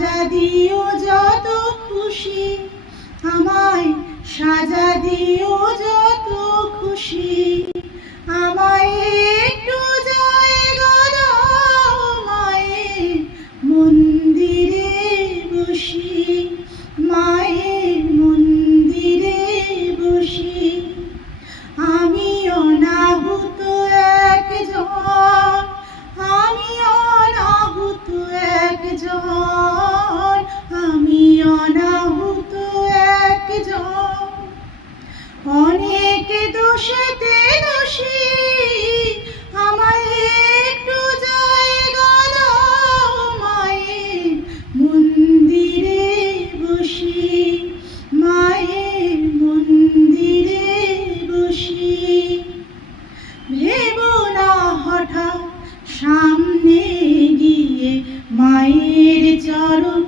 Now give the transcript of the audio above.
সাজা দিও যত খুশি, আমায় সাজা দিও যত খুশি, আমায় একটু জায়গা দাও মায়ের মন্দিরে বসি, মায়ের মন্দিরে বসি। আমি অনাহুত একজন, আমি অনাহুত একজন, আমি অনাহুত একজন, অনেক দোষেতে দোষী, আমায় একটু জায়গা দাও মায়ের মন্দিরে বসি, মায়ের মন্দিরে বসি। ভেবো না হঠাৎ সামনে গিয়ে মায়ের চরণ